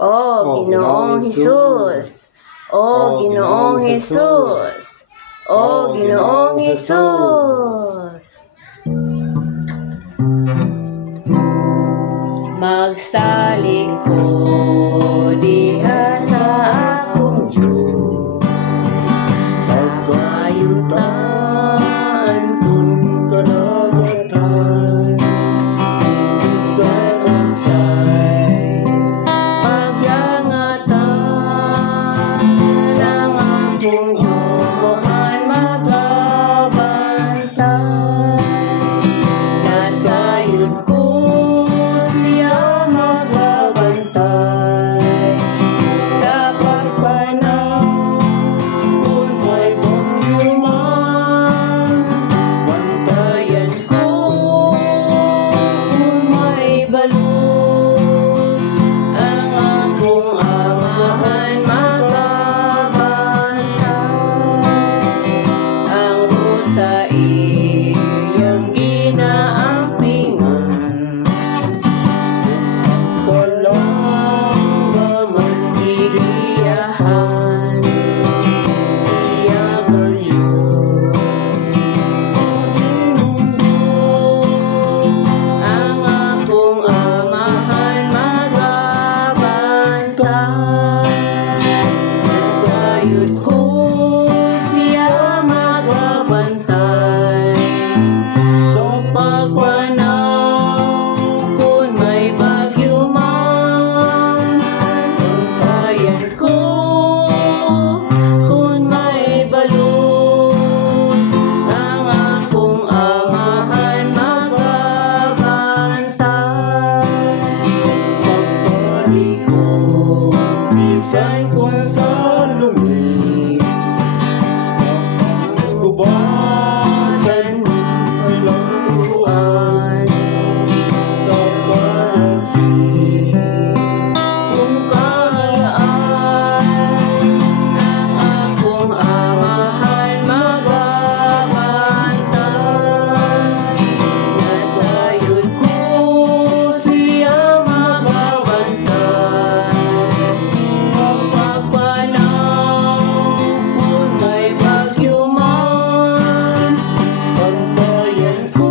O Ginoong Hesus. O Ginoong Hesus. O Ginoong Hesus. Magsalig ko diha sa akong Diyos, sa kayutan kung kadagatan, sa unsay pagyangatan ng akong Diyohan magabantay. Nasayod ko nasayod ko siya magabantay sa pagpanaw kung may bagyo man. Bantayan ko kung may balon, ang akong amahan magabantay. Pagsali ko bisan kung sa lumi, sa pagkubatan alam sa palasi kung kalaan, ang akong amahan magabantay. Nasayod ko siya magabantay sa pagpanaw kung may bagyo man. Bantayan ko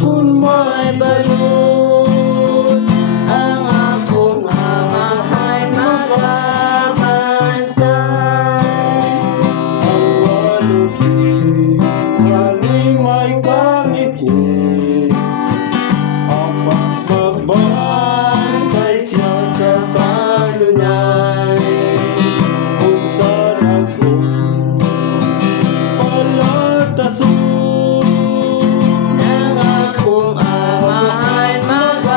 kung may balon, ang akong amahan magabantay. Ang waluhin aling may pangiti, ang magbantay siya sa kanunay. Kung sa naghuhin palatason, ang akong amahan magabantay.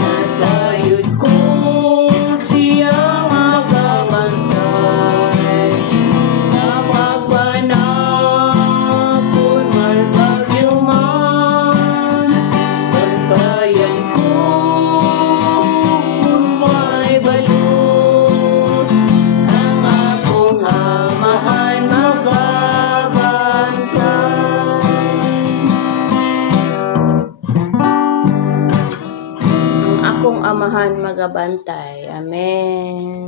Nasayod ko siya magabantay sa pagpanaw kung may bagyo man. Bantayan ko kung may balon, ang akong amahan magabantay. Ang akong amahan magabantay. Amen.